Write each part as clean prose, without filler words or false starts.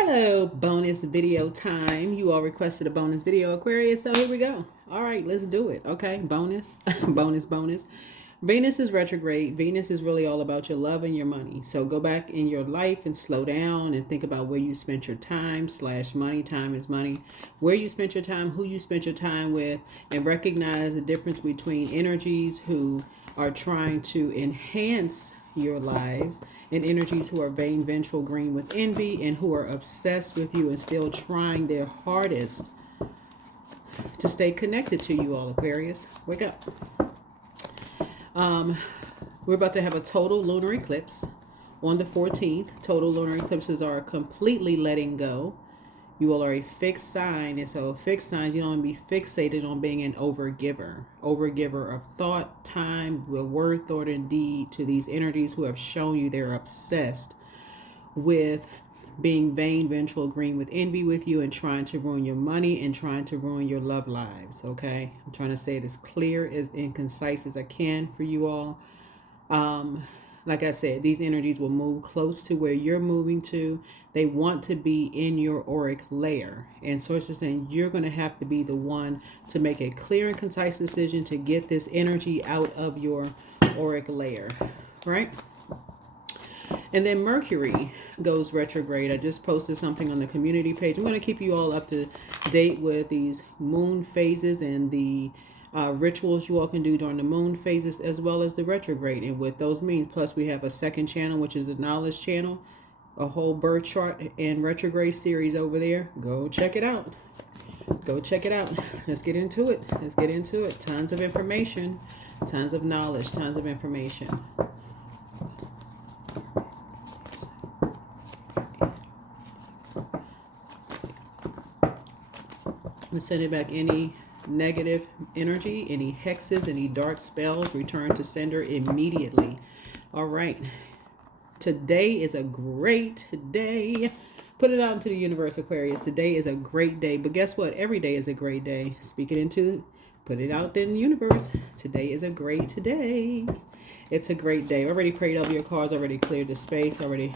Hello, bonus video time. You all requested a bonus video, Aquarius, so here we go. All right, let's do it. Okay, bonus, bonus. Venus is retrograde. Venus is really all about your love and your money. So go back in your life and slow down and think about where you spent your time / money. Time is money. Where you spent your time, who you spent your time with, and recognize the difference between energies who are trying to enhance your lives and energies who are vain, vengeful, green with envy, and who are obsessed with you and still trying their hardest to stay connected to you all, Aquarius. Wake up. We're about to have a total lunar eclipse on the 14th. Total lunar eclipses are completely letting go. You all are a fixed sign, and so fixed signs, you don't want to be fixated on being an overgiver of thought, time, word, thought, and deed to these energies who have shown you they're obsessed with being vain, vengeful, green with envy with you and trying to ruin your money and trying to ruin your love lives. Okay, I'm trying to say it as clear and concise as I can for you all. Like I said, these energies will move close to where you're moving to. They want to be in your auric layer. And sources saying you're going to have to be the one to make a clear and concise decision to get this energy out of your auric layer, right? And then Mercury goes retrograde. I just posted something on the community page. I'm going to keep you all up to date with these moon phases and the rituals you all can do during the moon phases, as well as the retrograde and what those means. Plus we have a second channel, which is the knowledge channel, a whole birth chart and retrograde series over there. Go check it out. Let's get into it. Tons of information, tons of knowledge, tons of information. I'm sending back any negative energy, any hexes, any dark spells, return to sender immediately. All right. Today is a great day. Put it out into the universe, Aquarius. Today is a great day. But guess what? Every day is a great day. Speak it into, put it out in the universe. Today is a great day. It's a great day. Already prayed over your cards, already cleared the space, already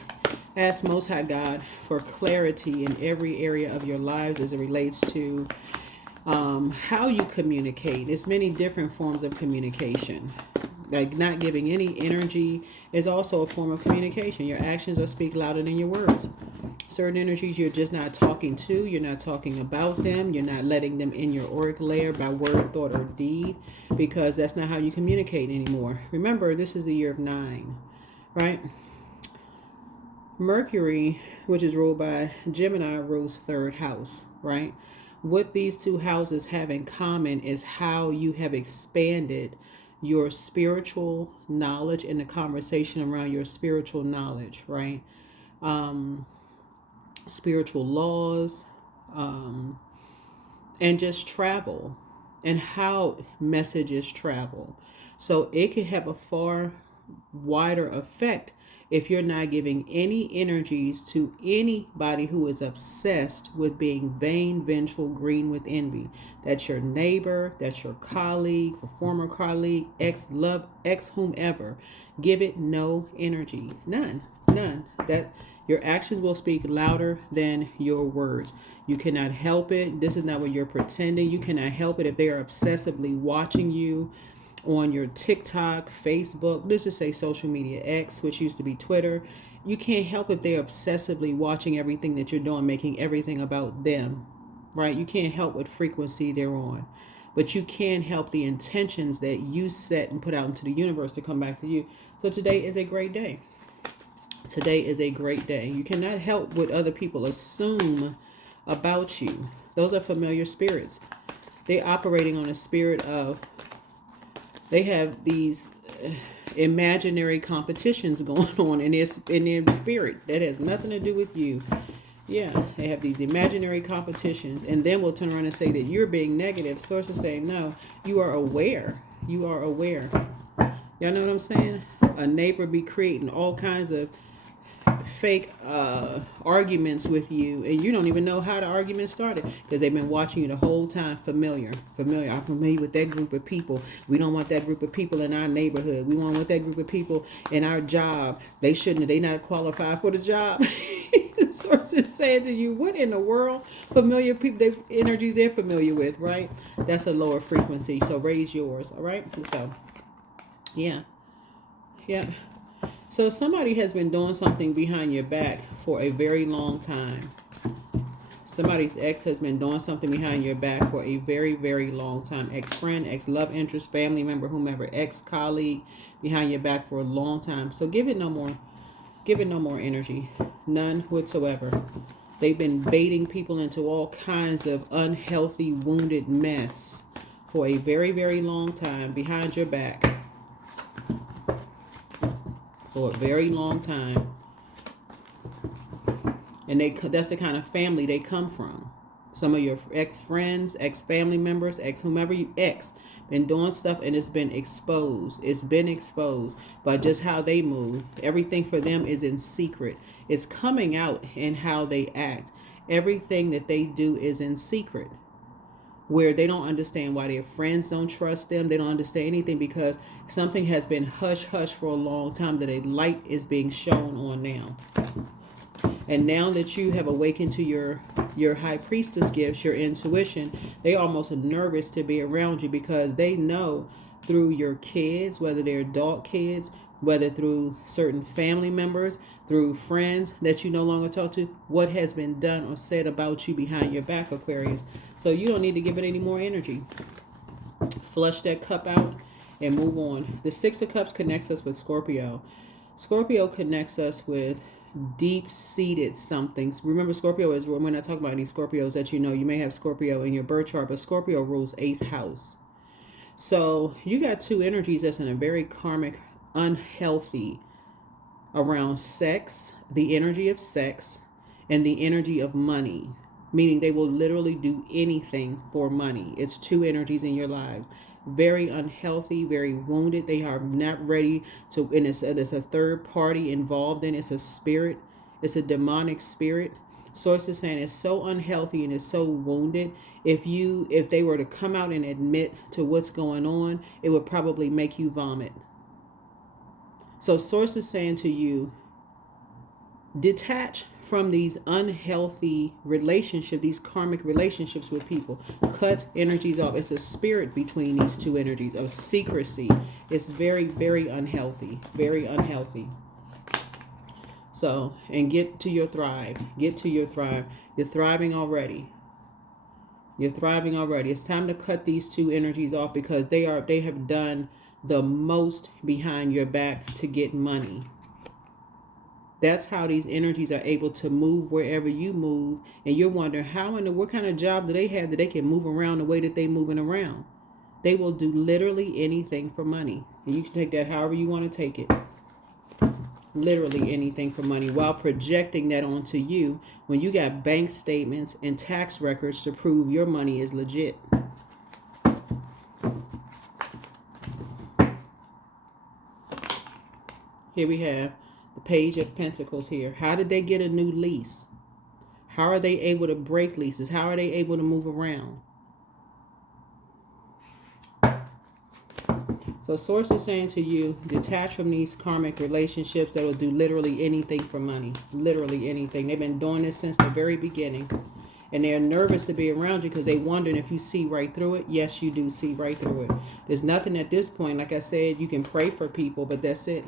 asked Most High God for clarity in every area of your lives as it relates to how you communicate. There's many different forms of communication. Like not giving any energy is also a form of communication. Your actions will speak louder than your words. Certain energies you're just not talking to. You're not talking about them. You're not letting them in your auric layer by word, thought, or deed, because that's not how you communicate anymore. Remember, this is the year of 9, right? Mercury, which is ruled by Gemini, rules 3rd house, right? What these two houses have in common is how you have expanded your spiritual knowledge and the conversation around your spiritual knowledge, right? Spiritual laws, and just travel and how messages travel. So it can have a far wider effect if you're not giving any energies to anybody who is obsessed with being vain, vengeful, green with envy. That's your neighbor, that's your colleague, a former colleague, ex-love, ex-whomever. Give it no energy. None. That your actions will speak louder than your words. You cannot help it. This is not what you're pretending. You cannot help it if they are obsessively watching you on your TikTok, Facebook, let's just say social media, X, which used to be Twitter. You can't help if they're obsessively watching everything that you're doing, making everything about them, right? You can't help what frequency they're on, but you can help the intentions that you set and put out into the universe to come back to you. So today is a great day. Today is a great day. You cannot help what other people assume about you. Those are familiar spirits. They're operating on a spirit of, they have these imaginary competitions going on in their spirit that has nothing to do with you. Yeah, they have these imaginary competitions, and then we'll turn around and say that you're being negative. Sources saying, no, you are aware. You are aware. Y'all know what I'm saying? A neighbor be creating all kinds of fake arguments with you, and you don't even know how the argument started because they've been watching you the whole time. Familiar. I'm familiar with that group of people. We don't want that group of people in our neighborhood. We want that group of people in our job. They not qualify for the job. So Source is saying to you, what in the world? Familiar people, energies they're familiar with, right? That's a lower frequency. So raise yours, all right? So, yeah. Yeah. So somebody has been doing something behind your back for a very long time. Somebody's ex has been doing something behind your back for a very, very long time. Ex-friend, ex-love interest, family member, whomever, ex-colleague behind your back for a long time. So give it no more. Give it no more energy. None whatsoever. They've been baiting people into all kinds of unhealthy, wounded mess for a very, very long time behind your back. For a very long time. And that's the kind of family they come from. Some of your ex-friends, ex-family members, ex-whomever you been doing stuff, and it's been exposed. It's been exposed by just how they move. Everything for them is in secret. It's coming out in how they act. Everything that they do is in secret, where they don't understand why their friends don't trust them. They don't understand anything because something has been hush-hush for a long time that a light is being shown on now. And now that you have awakened to your high priestess gifts, your intuition, they almost are nervous to be around you because they know through your kids, whether they're adult kids, whether through certain family members, through friends that you no longer talk to, what has been done or said about you behind your back, Aquarius. So you don't need to give it any more energy. Flush that cup out and move on. The Six of Cups connects us with Scorpio. Scorpio connects us with deep-seated somethings. Remember, Scorpio is, we're not talking about any Scorpios that you know. You may have Scorpio in your birth chart, but Scorpio rules 8th house. So you got two energies that's in a very karmic, unhealthy around sex, the energy of sex, and the energy of money. Meaning they will literally do anything for money. It's two energies in your lives. Very unhealthy, very wounded. They are not ready to, and it's a third party involved in. It's a spirit. It's a demonic spirit. Source is saying it's so unhealthy and it's so wounded. If they were to come out and admit to what's going on, it would probably make you vomit. So Source is saying to you, detach from these unhealthy relationships, these karmic relationships with people. Cut energies off. It's a spirit between these two energies of secrecy. It's very, very unhealthy. Very unhealthy. So, and get to your thrive. Get to your thrive. You're thriving already. You're thriving already. It's time to cut these two energies off because they have done the most behind your back to get money. That's how these energies are able to move wherever you move. And you're wondering what kind of job do they have that they can move around the way that they're moving around? They will do literally anything for money. And you can take that however you want to take it. Literally anything for money while projecting that onto you when you got bank statements and tax records to prove your money is legit. Here we have the Page of Pentacles here. How did they get a new lease? How are they able to break leases? How are they able to move around? So Source is saying to you, detach from these karmic relationships that will do literally anything for money. Literally anything. They've been doing this since the very beginning. And they're nervous to be around you because they're wondering if you see right through it. Yes, you do see right through it. There's nothing at this point. Like I said, you can pray for people, but that's it.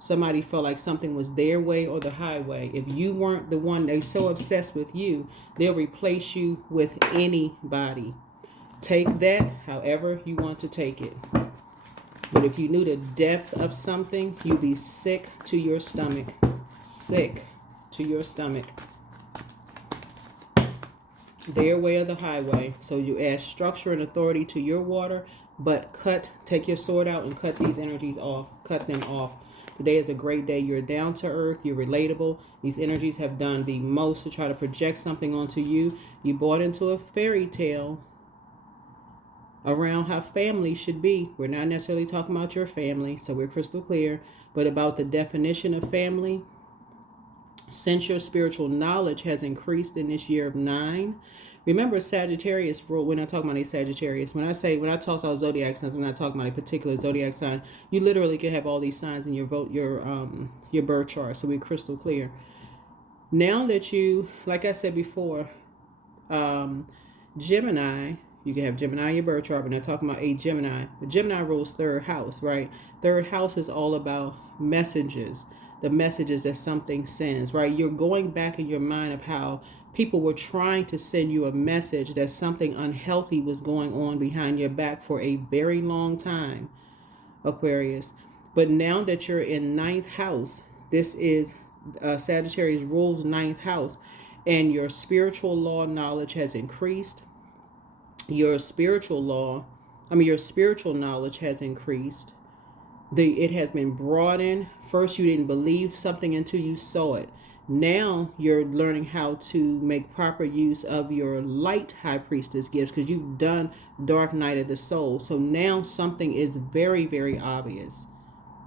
Somebody felt like something was their way or the highway. If you weren't the one, they're so obsessed with you, they'll replace you with anybody. Take that however you want to take it. But if you knew the depth of something, you'd be sick to your stomach. Sick to your stomach. Their way or the highway. So you add structure and authority to your water, but take your sword out and cut these energies off. Cut them off. Today is a great day. You're down to earth. You're relatable. These energies have done the most to try to project something onto you. You bought into a fairy tale around how family should be. We're not necessarily talking about your family, so we're crystal clear, but about the definition of family. Since your spiritual knowledge has increased in this year of 9, remember Sagittarius rule. We're not talking about a Sagittarius. When I talk about zodiac signs, I'm not talking about a particular zodiac sign. You literally can have all these signs in your birth chart, so we're crystal clear. Now that you, like I said before, Gemini, you can have Gemini in your birth chart, but they're talking about a Gemini. But Gemini rules third house, right? Third house is all about messages, the messages that something sends, right? You're going back in your mind of how people were trying to send you a message that something unhealthy was going on behind your back for a very long time, Aquarius. But now that you're in ninth house, this is Sagittarius rules ninth house, and your spiritual law knowledge has increased. Your spiritual knowledge has increased. It has been broadened. First, you didn't believe something until you saw it. Now you're learning how to make proper use of your light high priestess gifts, because you've done dark night of the soul. So now something is very, very obvious.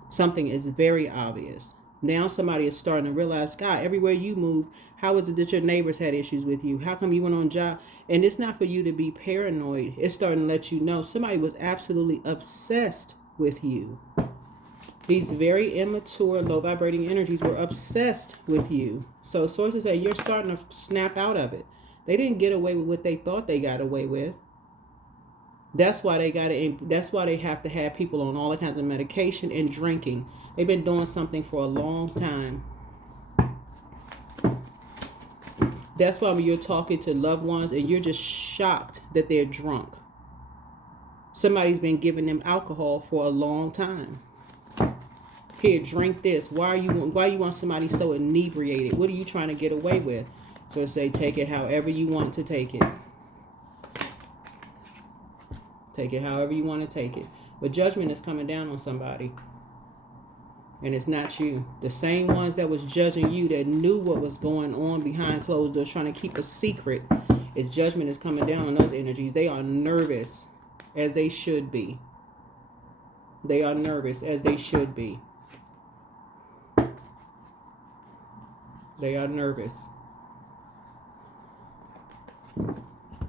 Something is very obvious. Now somebody is starting to realize, God, everywhere you move, how is it that your neighbors had issues with you? How come you went on a job? And it's not for you to be paranoid. It's starting to let you know somebody was absolutely obsessed with you. These very immature, low vibrating energies were obsessed with you. So sources say you're starting to snap out of it. They didn't get away with what they thought they got away with. That's why they have to have people on all kinds of medication and drinking. They've been doing something for a long time. That's why when you're talking to loved ones and you're just shocked that they're drunk. Somebody's been giving them alcohol for a long time. Here, drink this. Why you want somebody so inebriated? What are you trying to get away with? So say, take it however you want to take it. Take it however you want to take it. But judgment is coming down on somebody. And it's not you. The same ones that was judging you, that knew what was going on behind closed doors, trying to keep a secret, its judgment is coming down on those energies. They are nervous, as they should be. They are nervous, as they should be. They are nervous.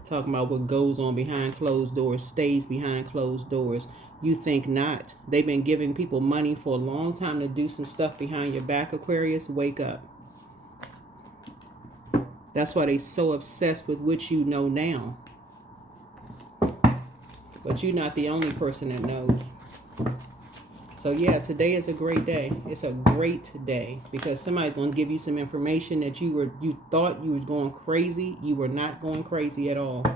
Talking about what goes on behind closed doors, stays behind closed doors. You think not. They've been giving people money for a long time to do some stuff behind your back, Aquarius. Wake up. That's why they're so obsessed with what you know now. But you're not the only person that knows. So yeah, today is a great day. It's a great day because somebody's going to give you some information that you thought you was going crazy. You were not going crazy at all.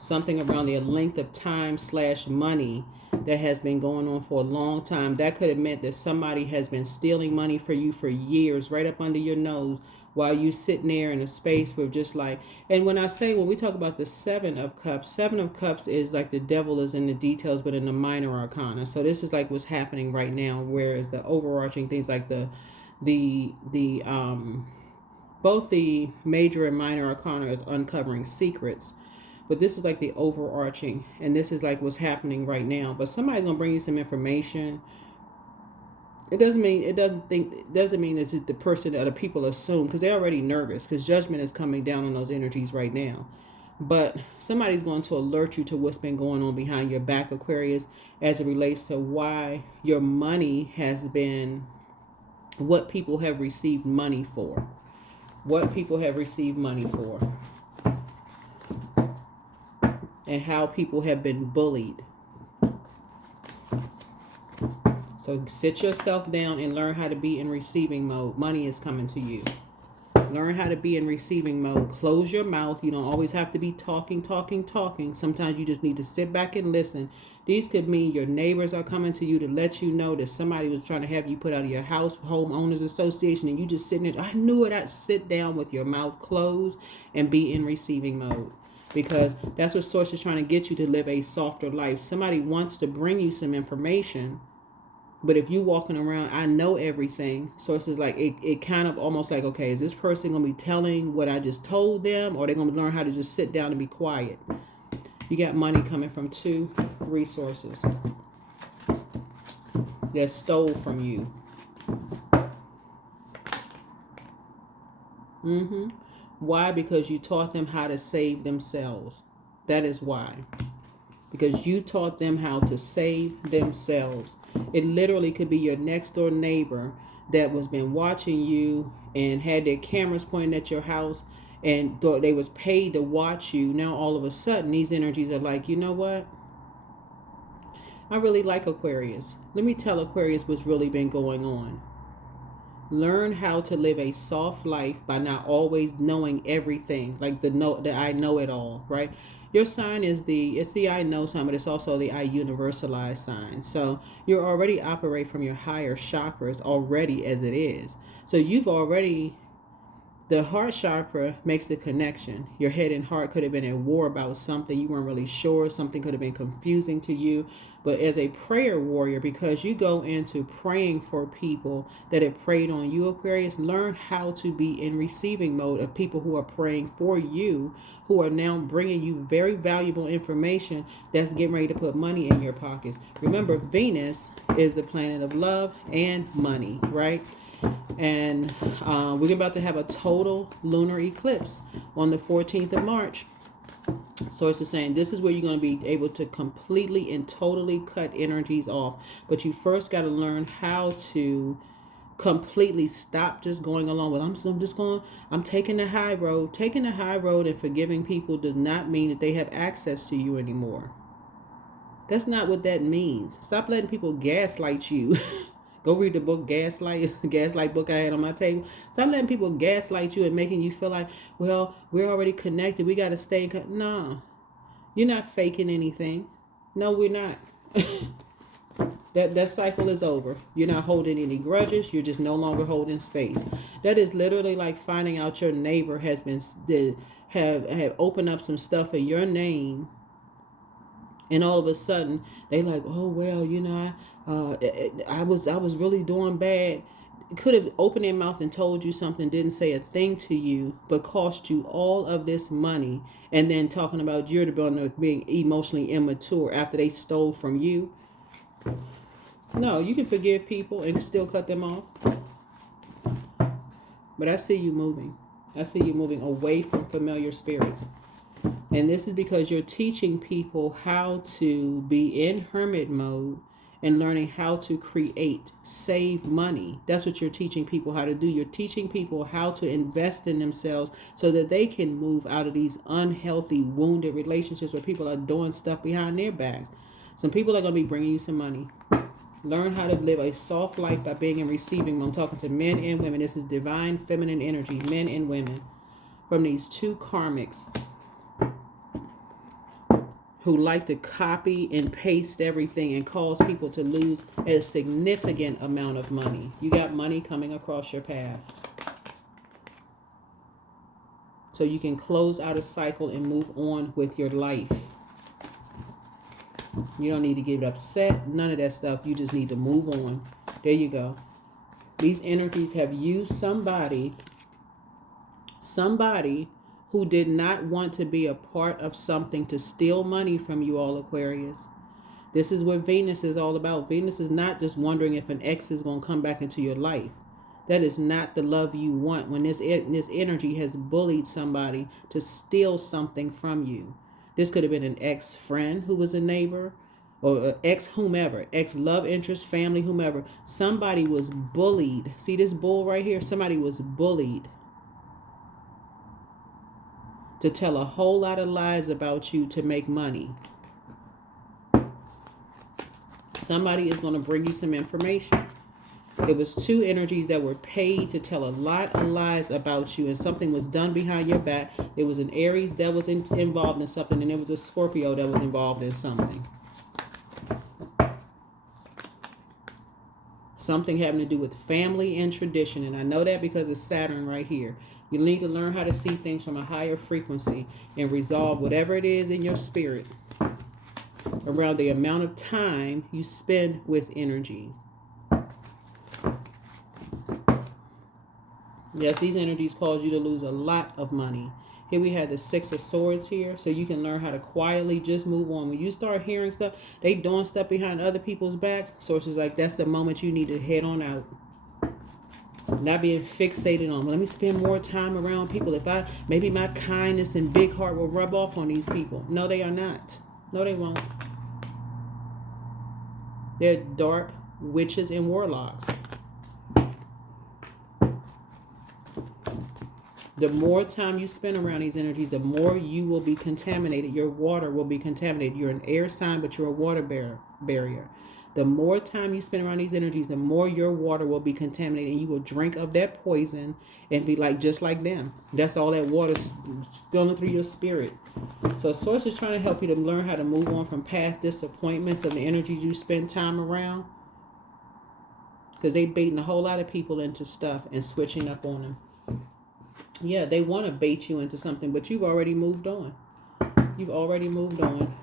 Something around the length of time / money that has been going on for a long time. That could have meant that somebody has been stealing money for you for years, right up under your nose, while you sitting there in a space where just like, and when we talk about the Seven of Cups is like the devil is in the details, but in the minor arcana. So this is like what's happening right now, whereas the overarching things like both the major and minor arcana is uncovering secrets. But this is like the overarching, and this is like what's happening right now. But somebody's gonna bring you some information. It doesn't mean it's the person or the people assume, because they're already nervous, because judgment is coming down on those energies right now. But somebody's going to alert you to what's been going on behind your back, Aquarius, as it relates to why your money has been, what people have received money for. What people have received money for. And how people have been bullied. So sit yourself down and learn how to be in receiving mode. Money is coming to you. Learn how to be in receiving mode. Close your mouth. You don't always have to be talking. Sometimes you just need to sit back and listen. These could mean your neighbors are coming to you to let you know that somebody was trying to have you put out of your house, homeowners association, and you just sitting there. I knew it. I'd sit down with your mouth closed and be in receiving mode. Because that's what Source is trying to get you to live a softer life. Somebody wants to bring you some information, but if you walking around, I know everything. Source is like, it kind of almost like, okay, is this person going to be telling what I just told them, or are they going to learn how to just sit down and be quiet? You got money coming from 2 resources that stole from you. Why? Because you taught them how to save themselves. That is why. Because you taught them how to save themselves. It literally could be your next door neighbor that was been watching you and had their cameras pointing at your house and thought they was paid to watch you. Now all of a sudden these energies are like, you know what? I really like Aquarius. Let me tell Aquarius what's really been going on. Learn how to live a soft life by not always knowing everything, like the I know it all, right? Your sign is the I know sign, but it's also the I universalize sign. So you're already operate from your higher chakras already as it is. So you've already, the heart chakra makes the connection. Your head and heart could have been at war about something. You weren't really sure. Something could have been confusing to you. But as a prayer warrior, because you go into praying for people that have prayed on you, Aquarius, learn how to be in receiving mode of people who are praying for you, who are now bringing you very valuable information that's getting ready to put money in your pockets. Remember, Venus is the planet of love and money, right? And we're about to have a total lunar eclipse on the 14th of March. So it's saying this is where you're going to be able to completely and totally cut energies off. But you first got to learn how to completely stop just going along with, I'm taking the high road. Taking the high road and forgiving people does not mean that they have access to you anymore. That's not what that means. Stop letting people gaslight you. Go read the book Gaslight, Gaslight book I had on my table. Stop letting people gaslight you and making you feel like, well, we're already connected. We got to stay in contact. No, you're not faking anything. No, we're not. That cycle is over. You're not holding any grudges. You're just no longer holding space. That is literally like finding out your neighbor has been have opened up some stuff in your name. And all of a sudden, they like, oh, well, you know, I was really doing bad. Could have opened their mouth and told you something, didn't say a thing to you, but cost you all of this money. And then talking about you're the one of being emotionally immature after they stole from you. No, you can forgive people and still cut them off. But I see you moving. I see you moving away from familiar spirits. And this is because you're teaching people how to be in hermit mode and learning how to create, save money. That's what you're teaching people how to do. You're teaching people how to invest in themselves so that they can move out of these unhealthy, wounded relationships where people are doing stuff behind their backs. Some people are going to be bringing you some money. Learn how to live a soft life by being in receiving. I'm talking to men and women. This is divine feminine energy, men and women, from these two karmics who like to copy and paste everything and cause people to lose a significant amount of money. You got money coming across your path. So you can close out a cycle and move on with your life. You don't need to get upset. None of that stuff. You just need to move on. There you go. These energies have used somebody who did not want to be a part of something to steal money from you all, Aquarius. This is what Venus is all about. Venus is not just wondering if an ex is going to come back into your life. That is not the love you want when this energy has bullied somebody to steal something from you. This could have been an ex-friend who was a neighbor, or ex-whomever, ex-love interest, family, whomever. Somebody was bullied. See this bull right here? Somebody was bullied to tell a whole lot of lies about you to make money. Somebody is going to bring you some information. It was two energies that were paid to tell a lot of lies about you, and something was done behind your back. There was an Aries that was involved in something, and there was a Scorpio that was involved in something. Something having to do with family and tradition, and I know that because it's Saturn right here. You need to learn how to see things from a higher frequency and resolve whatever it is in your spirit around the amount of time you spend with energies. Yes, these energies cause you to lose a lot of money. Here we have the Six of Swords here, so you can learn how to quietly just move on. When you start hearing stuff, they doing stuff behind other people's backs, sources like that's the moment you need to head on out. Not being fixated on, well, let me spend more time around people. Maybe my kindness and big heart will rub off on these people. No, they are not. No, they won't. They're dark, witches and warlocks. The more time you spend around these energies, the more you will be contaminated. Your water will be contaminated. You're an air sign, but you're a water barrier. The more time you spend around these energies, the more your water will be contaminated, and you will drink of that poison and be like just like them. That's all that water spilling through your spirit. So Source is trying to help you to learn how to move on from past disappointments of the energies you spend time around, because they baiting a whole lot of people into stuff and switching up on them. Yeah, they want to bait you into something, but you've already moved on. You've already moved on.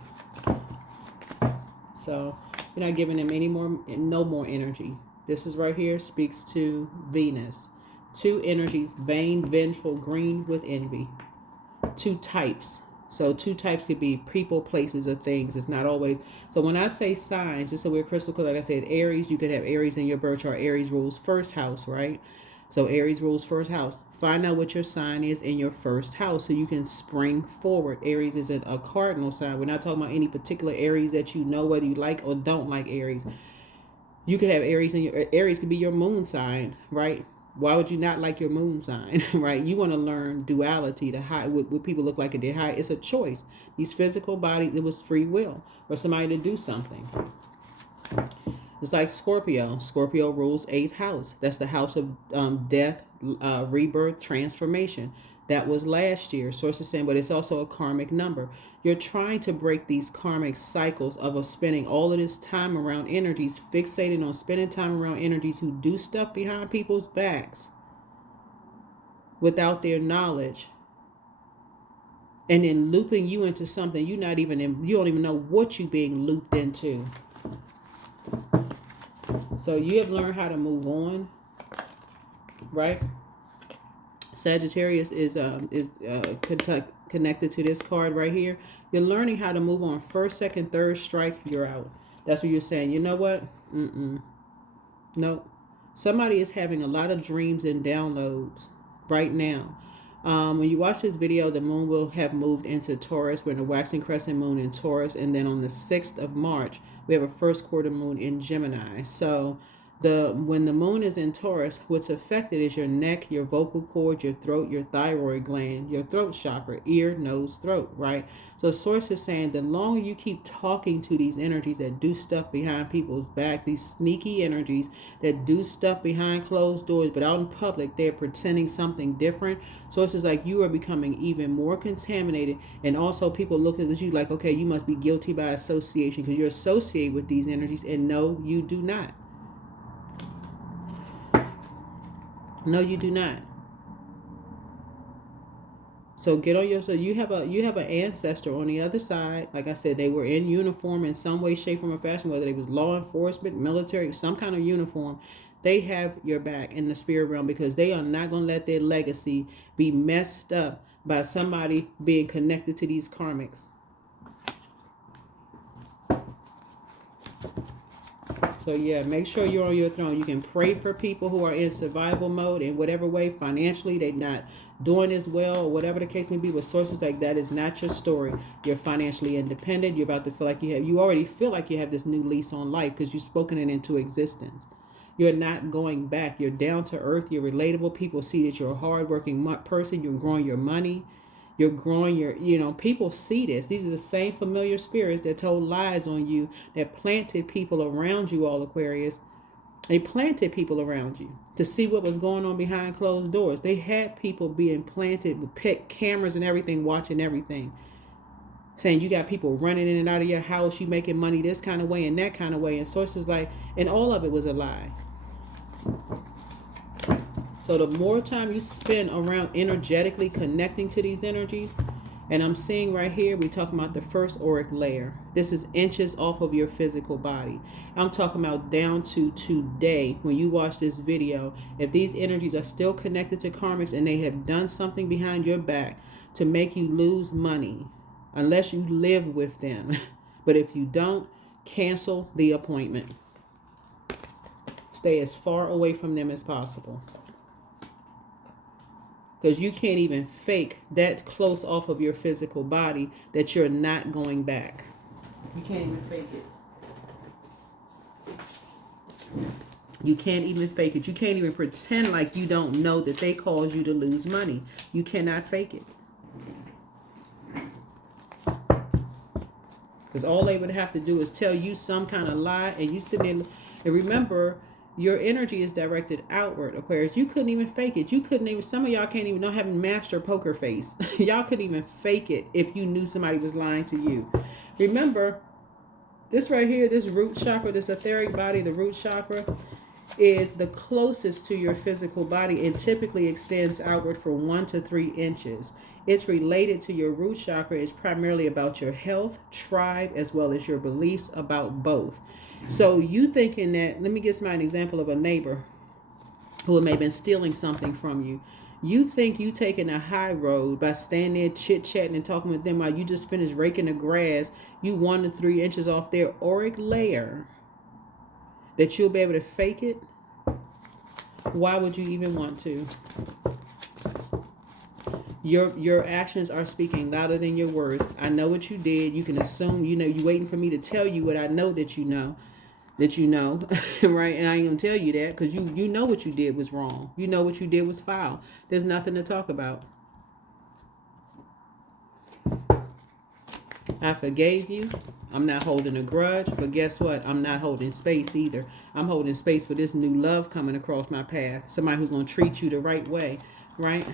So you're not giving them any more, no more energy. This is right here, speaks to Venus. Two energies, vain, vengeful, green with envy. Two types. So two types could be people, places, or things. It's not always. So when I say signs, just so we're crystal clear, like I said, Aries, you could have Aries in your birth chart. Aries rules first house, right? So Aries rules first house. Find out what your sign is in your first house so you can spring forward. Aries is a cardinal sign. We're not talking about any particular Aries that you know, whether you like or don't like Aries. You could have Aries in your Aries could be your moon sign, right? Why would you not like your moon sign, right? You want to learn duality, to hide what people look like at their high. It's a choice. These physical bodies, it was free will for somebody to do something. It's like Scorpio. Scorpio rules 8th house. That's the house of death, rebirth, transformation. That was last year. Source is saying, but it's also a karmic number. You're trying to break these karmic cycles of spending all of this time around energies, fixated on spending time around energies who do stuff behind people's backs without their knowledge, and then looping you into something you don't even know what you're being looped into. So you have learned how to move on, right? Sagittarius is connected to this card right here. You're learning how to move on. First, second, third strike, you're out. That's what you're saying. You know what? Nope. Somebody is having a lot of dreams and downloads right now. When you watch this video, the moon will have moved into Taurus. We're in a waxing crescent moon in Taurus. And then on the 6th of March, we have a first quarter moon in Gemini. So when the moon is in Taurus, what's affected is your neck, your vocal cord, your throat, your thyroid gland, your throat chakra, ear, nose, throat, right? So Source is saying the longer you keep talking to these energies that do stuff behind people's backs, these sneaky energies that do stuff behind closed doors, but out in public, they're pretending something different. Source is like, you are becoming even more contaminated. And also people look at you like, okay, you must be guilty by association because you're associated with these energies. And no, you do not. No, you do not. So get on your, so you have an ancestor on the other side. Like I said, they were in uniform in some way, shape, form, or fashion, whether it was law enforcement, military, some kind of uniform. They have your back in the spirit realm because they are not going to let their legacy be messed up by somebody being connected to these karmics. So yeah, make sure you're on your throne. You can pray for people who are in survival mode in whatever way. Financially, they're not doing as well, or whatever the case may be. With sources like that is not your story. You're financially independent. You're about to feel like you already feel like you have this new lease on life because you've spoken it into existence. You're not going back. You're down to earth. You're relatable. People see that you're a hardworking person. You're growing your money. You're growing your, people see this. These are the same familiar spirits that told lies on you, that planted people around you, all Aquarius. They planted people around you to see what was going on behind closed doors. They had people being planted with pet cameras and everything, watching everything. Saying you got people running in and out of your house, you making money this kind of way and that kind of way. And sources like, and all of it was a lie. So the more time you spend around energetically connecting to these energies, and I'm seeing right here, we're talking about the first auric layer. This is inches off of your physical body. I'm talking about down to today, when you watch this video, if these energies are still connected to karmics and they have done something behind your back to make you lose money, unless you live with them. But if you don't, cancel the appointment. Stay as far away from them as possible. Because you can't even fake that close off of your physical body that you're not going back. You can't even fake it. You can't even fake it. You can't even pretend like you don't know that they caused you to lose money. You cannot fake it. Because all they would have to do is tell you some kind of lie, and you sit there and remember, your energy is directed outward, Aquarius. You couldn't even fake it. You couldn't even, some of y'all can't even know having master poker face. Y'all couldn't even fake it if you knew somebody was lying to you. Remember, this right here, this root chakra, this etheric body, the root chakra, is the closest to your physical body and typically extends outward for 1 to 3 inches. It's related to your root chakra. It's primarily about your health, tribe, as well as your beliefs about both. So you thinking that, let me give somebody an example of a neighbor who may have been stealing something from you. You think you taking a high road by standing there chit-chatting and talking with them while you just finished raking the grass. You 1 to 3 inches off their auric layer, that you'll be able to fake it? Why would you even want to? Your actions are speaking louder than your words. I know what you did. You can assume, you know, you waiting for me to tell you what I know that you know. Right? And I ain't gonna tell you that because you know what you did was wrong. You know what you did was foul. There's nothing to talk about. I forgave you. I'm not holding a grudge, but guess what? I'm not holding space either. I'm holding space for this new love coming across my path. Somebody who's going to treat you the right way, right?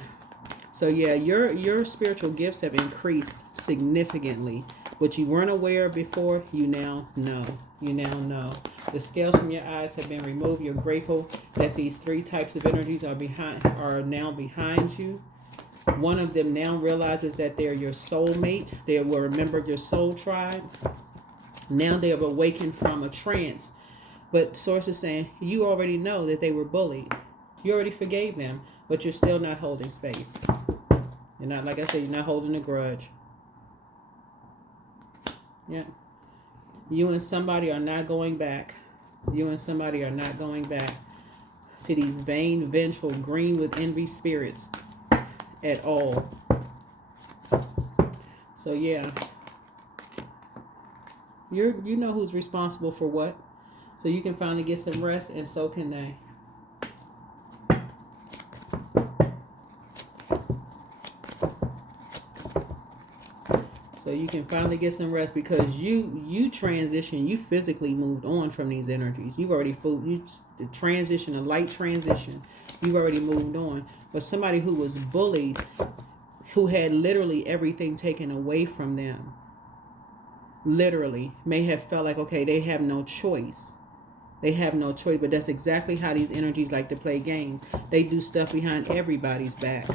So yeah, your spiritual gifts have increased significantly. What you weren't aware of before, you now know. You now know. The scales from your eyes have been removed. You're grateful that these 3 types of energies are now behind you. One of them now realizes that they're your soulmate. They were a member of your soul tribe. Now they have awakened from a trance. But Source is saying, you already know that they were bullied. You already forgave them, but you're still not holding space. You're not, like I said, you're not holding a grudge. Yeah. You and somebody are not going back. You and somebody are not going back to these vain, vengeful, green with envy spirits at all. So yeah, you know who's responsible for what. So you can finally get some rest, and so can they. So you can finally get some rest because you transition, you physically moved on from these energies. You've already the transition, a light transition. You've already moved on. But somebody who was bullied, who had literally everything taken away from them, literally may have felt like, okay, they have no choice. They have no choice. But that's exactly how these energies like to play games. They do stuff behind everybody's back.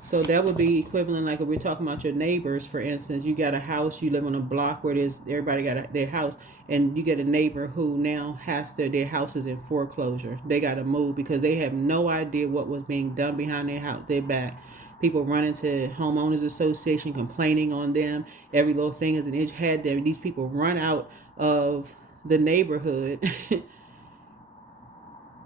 So that would be equivalent, like if we're talking about your neighbors, for instance. You got a house, you live on a block where everybody got their house, and you get a neighbor who now their house is in foreclosure. They got to move because they have no idea what was being done behind their house, their back. People running to homeowners association, complaining on them. Every little thing is an inch. These people run out of the neighborhood.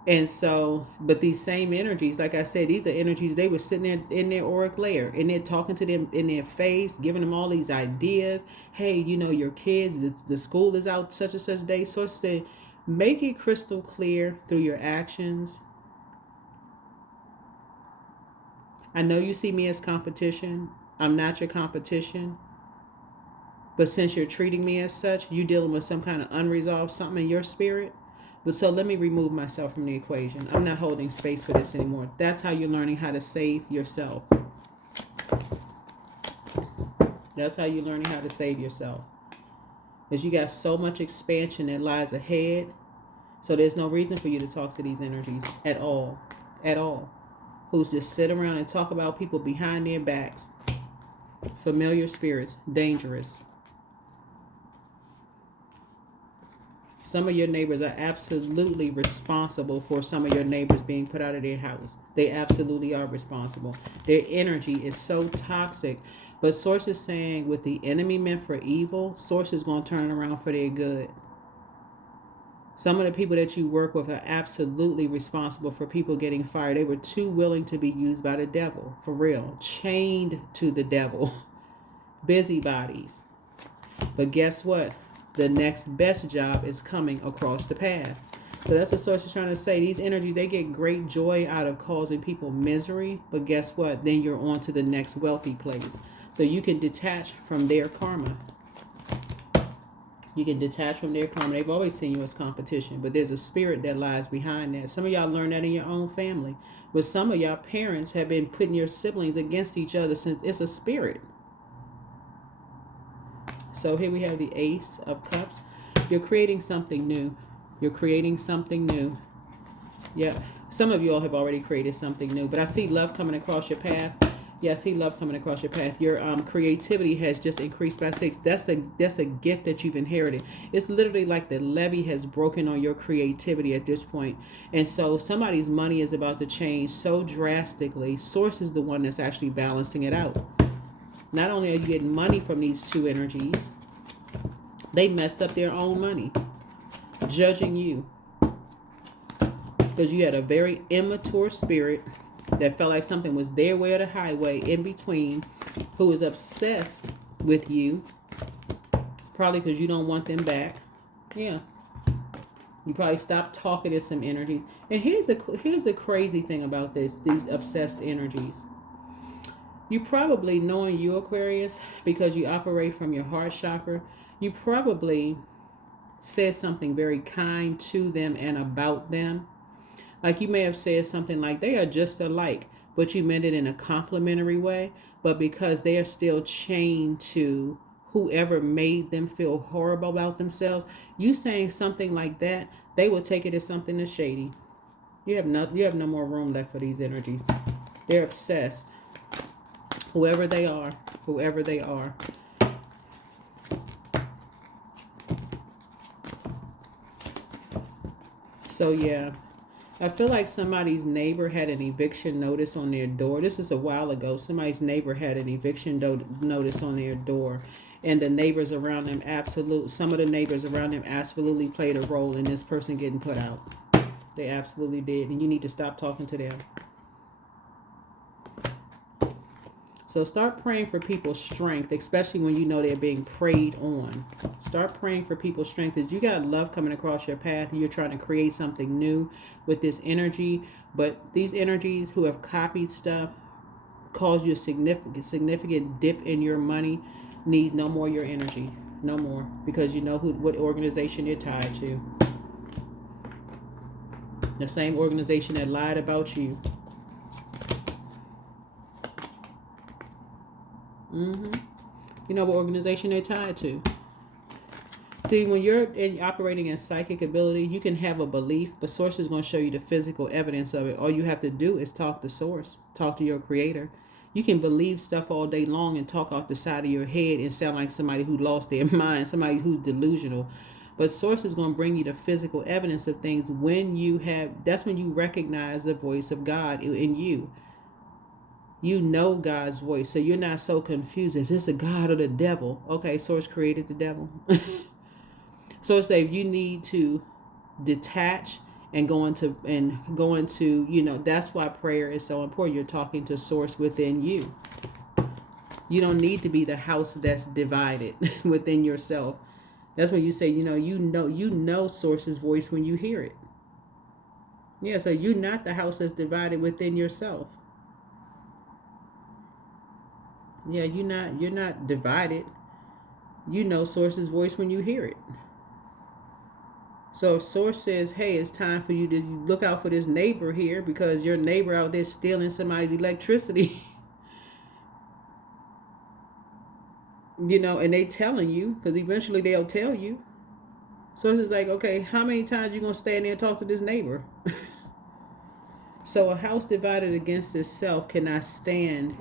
And so, but these same energies, like I said, these are energies, they were sitting there in their auric layer, and they're talking to them in their face, giving them all these ideas. Hey, you know, your kids, the school is out such and such day. So I say, make it crystal clear through your actions. I know you see me as competition. I'm not your competition. But since you're treating me as such, you're dealing with some kind of unresolved something in your spirit. But so let me remove myself from the equation. I'm not holding space for this anymore. That's how you're learning how to save yourself. That's how you're learning how to save yourself. Because you got so much expansion that lies ahead. So there's no reason for you to talk to these energies at all. At all. Who's just sit around and talk about people behind their backs. Familiar spirits. Dangerous. Some of your neighbors are absolutely responsible for some of your neighbors being put out of their house. They absolutely are responsible. Their energy is so toxic. But Source is saying with the enemy meant for evil, Source is going to turn it around for their good. Some of the people that you work with are absolutely responsible for people getting fired. They were too willing to be used by the devil, for real. Chained to the devil. Busybodies. But guess what? The next best job is coming across the path. So that's what Source is trying to say. These energies, they get great joy out of causing people misery. But guess what? Then you're on to the next wealthy place. So you can detach from their karma. You can detach from their karma. They've always seen you as competition, but there's a spirit that lies behind that. Some of y'all learned that in your own family. But some of y'all parents have been putting your siblings against each other since it's a spirit. So here we have the Ace of Cups. You're creating something new. You're creating something new. Yeah. Some of you all have already created something new, but I see love coming across your path. Yeah, I see love coming across your path. Your creativity has just increased by 6. That's a gift that you've inherited. It's literally like the levee has broken on your creativity at this point. And so somebody's money is about to change so drastically. Source is the one that's actually balancing it out. Not only are you getting money from these two energies, they messed up their own money, judging you. Because you had a very immature spirit that felt like something was their way or the highway in between, who is obsessed with you, probably because you don't want them back. Yeah. You probably stopped talking to some energies. And here's the crazy thing about these obsessed energies. You probably, knowing you, Aquarius, because you operate from your heart chakra, you probably said something very kind to them and about them. Like you may have said something like, they are just alike, but you meant it in a complimentary way. But because they are still chained to whoever made them feel horrible about themselves, you saying something like that, they will take it as something that's shady. You have no more room left for these energies. They're obsessed. Whoever they are, whoever they are. So yeah. I feel like somebody's neighbor had an eviction notice on their door. This is a while ago. Somebody's neighbor had an eviction notice on their door. And the neighbors around them some of the neighbors around them absolutely played a role in this person getting put out. They absolutely did. And you need to stop talking to them. So start praying for people's strength, especially when you know they're being preyed on. Start praying for people's strength. As you got love coming across your path and you're trying to create something new with this energy. But these energies who have copied stuff, cause you a significant dip in your money, needs no more your energy. No more. Because you know what organization you're tied to. The same organization that lied about you. You know what organization they're tied to. See, when you're operating in psychic ability, you can have a belief, but Source is going to show you the physical evidence of it. All you have to do is talk to Source, talk to your creator. You can believe stuff all day long and talk off the side of your head and sound like somebody who lost their mind, somebody who's delusional. But Source is going to bring you the physical evidence of things that's when you recognize the voice of God in you. You know God's voice, so you're not so confused. Is this a God or the devil? Okay, Source created the devil. So say you need to detach and go into, that's why prayer is so important. You're talking to Source within you. You don't need to be the house that's divided within yourself. That's when you say, you know Source's voice when you hear it. Yeah, so you're not the house that's divided within yourself. Yeah, you're not divided. You know Source's voice when you hear it. So if Source says, hey, it's time for you to look out for this neighbor here because your neighbor out there stealing somebody's electricity, and they telling you, because eventually they'll tell you. Source is like, okay, how many times you going to stand there and talk to this neighbor? So a house divided against itself cannot stand.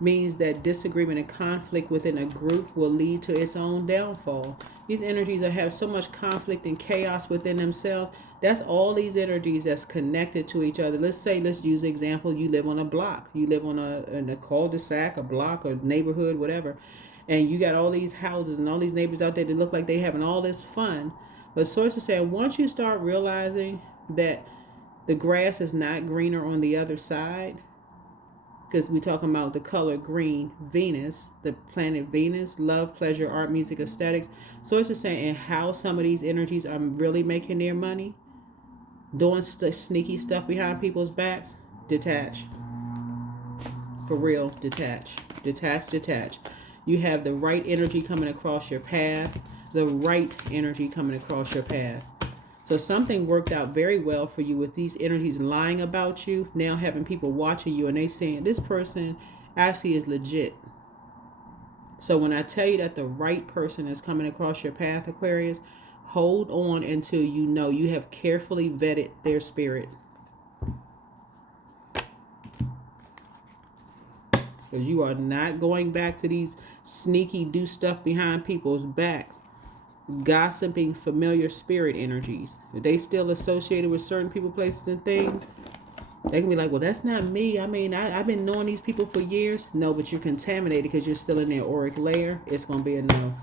Means that disagreement and conflict within a group will lead to its own downfall. These energies that have so much conflict and chaos within themselves, that's all these energies that's connected to each other. Let's use the example, you live on a block. You live in a cul-de-sac, a block, or neighborhood, whatever. And you got all these houses and all these neighbors out there that look like they having all this fun. But Source is saying, once you start realizing that the grass is not greener on the other side, because we're talking about the color green, Venus, the planet Venus, love, pleasure, art, music, aesthetics. So it's just saying, and how some of these energies are really making their money, doing sneaky stuff behind people's backs. Detach. For real, detach. Detach, detach. You have the right energy coming across your path. The right energy coming across your path. So something worked out very well for you with these energies lying about you. Now having people watching you and they saying, this person actually is legit. So when I tell you that the right person is coming across your path, Aquarius, hold on until you know you have carefully vetted their spirit. Because you are not going back to these sneaky do stuff behind people's backs, gossiping familiar spirit energies. If they still associated with certain people, places, and things, they can be like, well, that's not me. I mean, I've been knowing these people for years. No, but you're contaminated because you're still in their auric layer. It's going to be a no.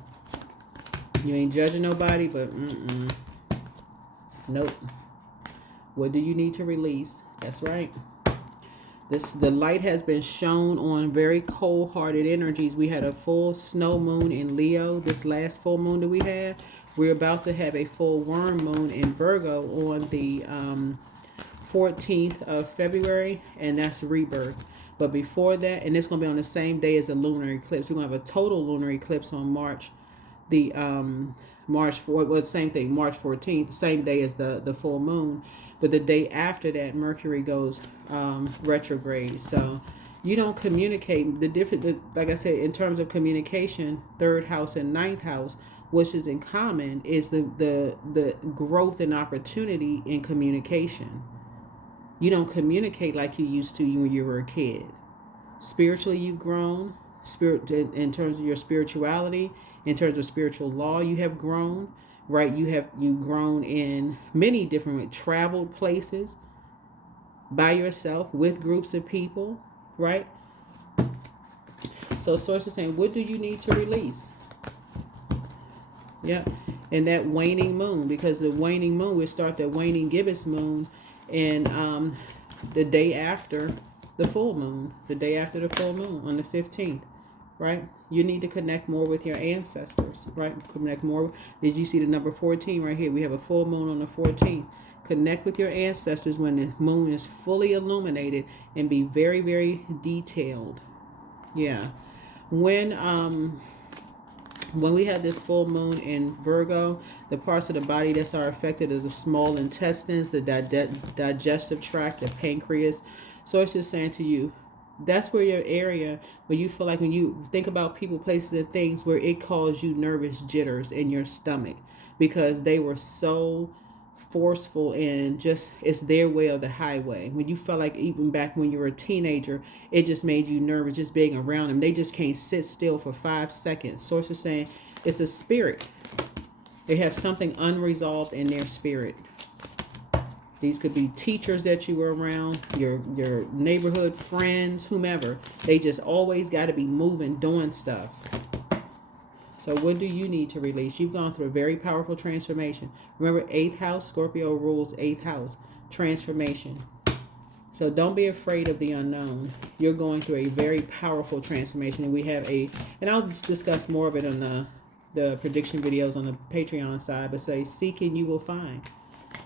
You ain't judging nobody, but nope. What do you need to release? That's right. The light has been shown on very cold-hearted energies. We had a full snow moon in Leo, this last full moon that we had. We're about to have a full worm moon in Virgo on the 14th of February, and that's rebirth. But before that, and it's going to be on the same day as a lunar eclipse. We're going to have a total lunar eclipse on March 4th, well, same thing, March 14th, same day as the full moon. But the day after that, Mercury goes retrograde. So you don't communicate. Like I said, in terms of communication, 3rd house and 9th house, which is in common, is the growth and opportunity in communication. You don't communicate like you used to when you were a kid. Spiritually, you've grown. In terms of your spirituality, in terms of spiritual law, you have grown. Right, you've grown in many different traveled places by yourself with groups of people, right? So source is saying, what do you need to release? Yeah, and that waning moon, because the waning moon will start the waning gibbous moon, and the day after the full moon, on the 15th. Right? You need to connect more with your ancestors, right? Connect more. Did you see the number 14 right here? We have a full moon on the 14th. Connect with your ancestors when the moon is fully illuminated and be very, very detailed. Yeah. When we have this full moon in Virgo, the parts of the body that are affected is the small intestines, the digestive tract, the pancreas. So it's just saying to you, that's where your area where you feel like when you think about people, places, and things where it caused you nervous jitters in your stomach because they were so forceful and just it's their way or the highway. When you felt like even back when you were a teenager, it just made you nervous just being around them. They just can't sit still for 5 seconds. Source is saying it's a spirit. They have something unresolved in their spirit. These could be teachers that you were around, your neighborhood friends, whomever. They just always got to be moving, doing stuff. So what do you need to release? You've gone through a very powerful transformation. Remember, 8th house, Scorpio rules 8th house, transformation. So don't be afraid of the unknown. You're going through a very powerful transformation. And we have and I'll discuss more of it on the prediction videos on the Patreon side, but say, seek and you will find.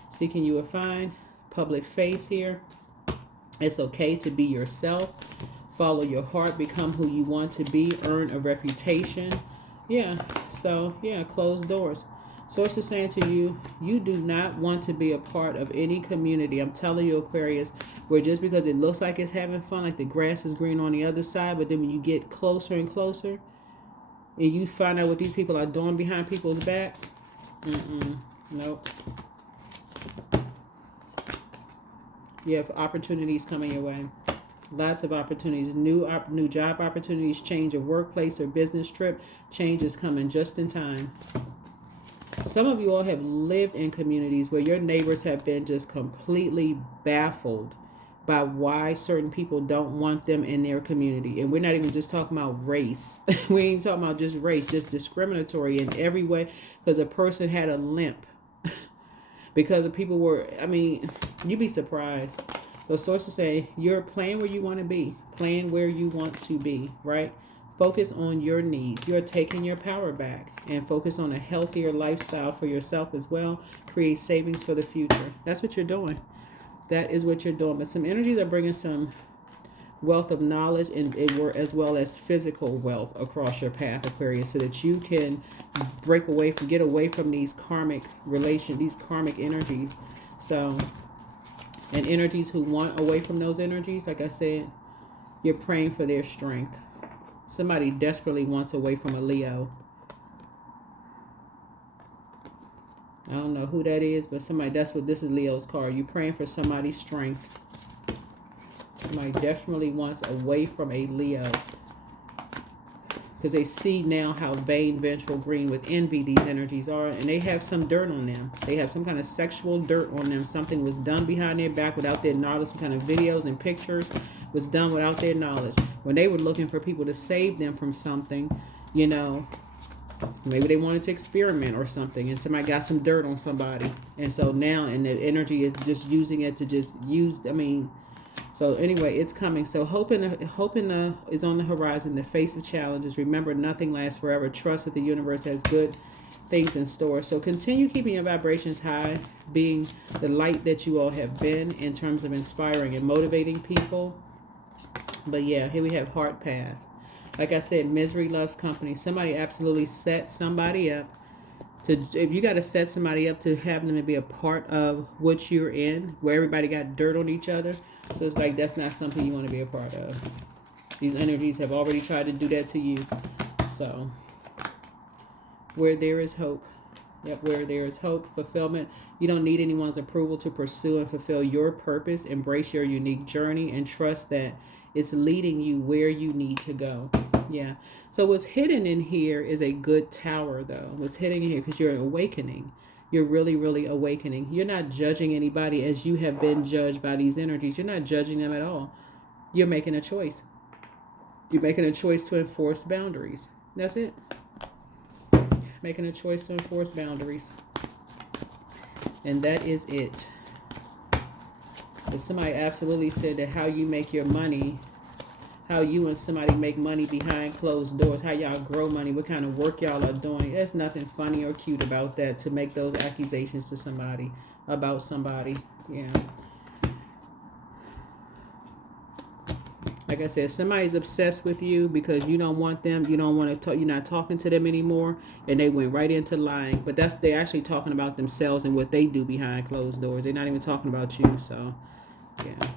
Seeking you will find. Public face here. It's okay to be yourself. Follow your heart. Become who you want to be. Earn a reputation. Yeah. So, yeah, closed doors. Source is saying to you, you do not want to be a part of any community. I'm telling you, Aquarius, where just because it looks like it's having fun, like the grass is green on the other side, but then when you get closer and closer, and you find out what these people are doing behind people's backs, nope. You have opportunities coming your way. Lots of opportunities. New job opportunities, change of workplace or business trip. Change is coming just in time. Some of you all have lived in communities where your neighbors have been just completely baffled by why certain people don't want them in their community. And we're not even just talking about race. We ain't even talking about just race, just discriminatory in every way because a person had a limp. Because of people were, I mean, you'd be surprised. The sources say you're playing where you want to be. plan where you want to be, right? Focus on your needs. You're taking your power back, and focus on a healthier lifestyle for yourself as well. Create savings for the future. That's what you're doing. That is what you're doing. But some energies are bringing some wealth of knowledge and as well as physical wealth across your path, Aquarius, so that you can get away from these karmic energies. So, and energies who want away from those energies, like I said, you're praying for their strength. Somebody desperately wants away from a Leo. I don't know who that is, but this is Leo's card. You're praying for somebody's strength. Somebody definitely wants away from a Leo, because they see now how vain, vengeful, green with envy these energies are, and they have some dirt on them. They have some kind of sexual dirt on them. Something was done behind their back without their knowledge. Some kind of videos and pictures was done without their knowledge. When they were looking for people to save them from something, you know, maybe they wanted to experiment or something, and somebody got some dirt on somebody, and so now, and the energy is just using it to just use. I mean. So anyway, it's coming. So hope is on the horizon. The face of challenges. Remember, nothing lasts forever. Trust that the universe has good things in store. So continue keeping your vibrations high, being the light that you all have been in terms of inspiring and motivating people. But yeah, here we have heart path. Like I said, misery loves company. Somebody absolutely set somebody up. If you got to set somebody up to have them to be a part of what you're in, where everybody got dirt on each other. So it's like, that's not something you want to be a part of. These energies have already tried to do that to you. So, where there is hope. Yep, where there is hope, fulfillment. You don't need anyone's approval to pursue and fulfill your purpose. Embrace your unique journey and trust that it's leading you where you need to go. Yeah. So what's hidden in here is a good tower, though. What's hidden in here, because you're awakening. You're really, really awakening. You're not judging anybody as you have been judged by these energies. You're not judging them at all. You're making a choice. You're making a choice to enforce boundaries. That's it. Making a choice to enforce boundaries. And that is it. But somebody absolutely said that how you make your money, how you and somebody make money behind closed doors, how y'all grow money, what kind of work y'all are doing. There's nothing funny or cute about that, to make those accusations to somebody, about somebody. Yeah. Like I said, somebody's obsessed with you because you don't want them. You don't want to talk. You're not talking to them anymore, and they went right into lying. But they're actually talking about themselves and what they do behind closed doors. They're not even talking about you. So, yeah.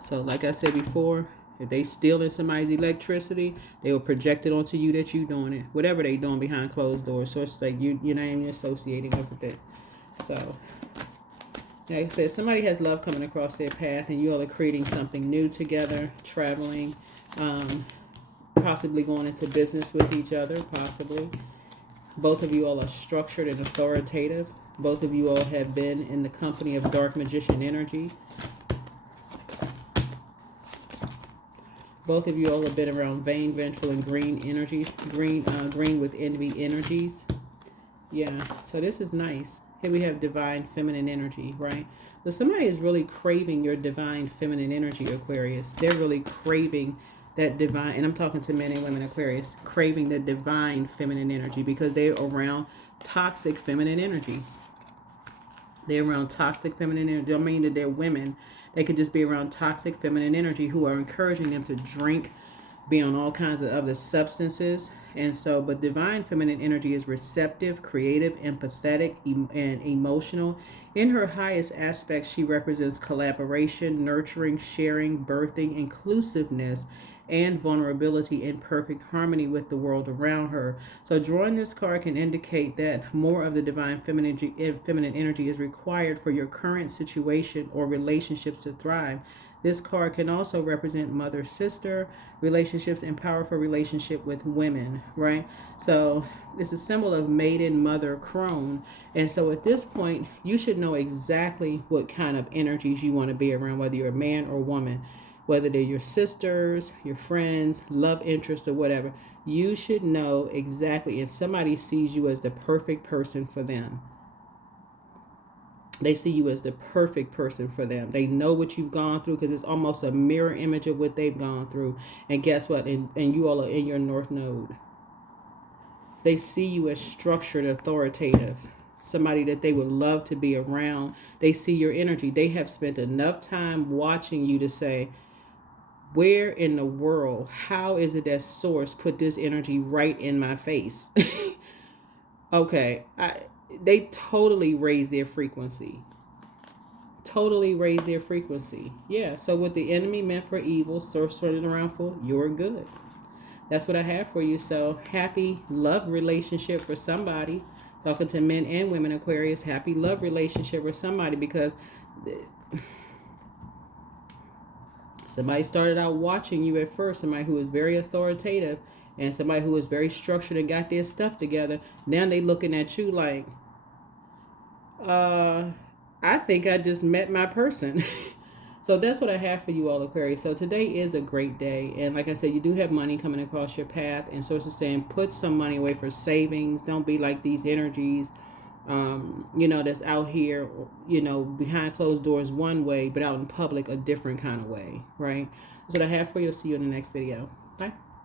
So, like I said before, if they stealing somebody's electricity, they will project it onto you that you doing it. Whatever they doing behind closed doors. So it's like you're not even associating with it. So, like I said, somebody has love coming across their path, and you all are creating something new together, traveling, possibly going into business with each other, possibly. Both of you all are structured and authoritative. Both of you all have been in the company of dark magician energy. Both of you all have been around vain, vengeful, and green energies, green with envy energies. Yeah, so this is nice. Here we have divine feminine energy, right? So somebody is really craving your divine feminine energy, Aquarius. They're really craving that divine, and I'm talking to men and women, Aquarius, craving the divine feminine energy because they're around toxic feminine energy. They're around toxic feminine energy. Don't mean that they're women. They could just be around toxic feminine energy who are encouraging them to drink, be on all kinds of other substances. And so, but divine feminine energy is receptive, creative, empathetic, and emotional. In her highest aspects, she represents collaboration, nurturing, sharing, birthing, inclusiveness, and vulnerability in perfect harmony with the world around her. So drawing this card can indicate that more of the divine feminine energy is required for your current situation or relationships to thrive. This card can also represent mother-sister relationships and powerful relationship with women, right? So it's a symbol of maiden, mother, crone. And so at this point, you should know exactly what kind of energies you want to be around, whether you're a man or woman, whether they're your sisters, your friends, love interest, or whatever. You should know exactly if somebody sees you as the perfect person for them. They see you as the perfect person for them. They know what you've gone through because it's almost a mirror image of what they've gone through. And guess what? And you all are in your North Node. They see you as structured, authoritative, somebody that they would love to be around. They see your energy. They have spent enough time watching you to say, where in the world, how is it that source put this energy right in my face? Okay, they totally raise their frequency. Totally raise their frequency. Yeah, so what the enemy meant for evil, source turning around for your good. That's what I have for you. So happy love relationship for somebody. Talking to men and women, Aquarius. Happy love relationship with somebody, because somebody started out watching you at first. Somebody who is very authoritative and somebody who is very structured and got their stuff together. Now they looking at you like, I think I just met my person. So that's what I have for you all, Aquarius. So today is a great day. And like I said, you do have money coming across your path. And so it's saying put some money away for savings. Don't be like these energies, that's out here, behind closed doors one way, but out in public a different kind of way, right? That's what I have for you. I'll see you in the next video.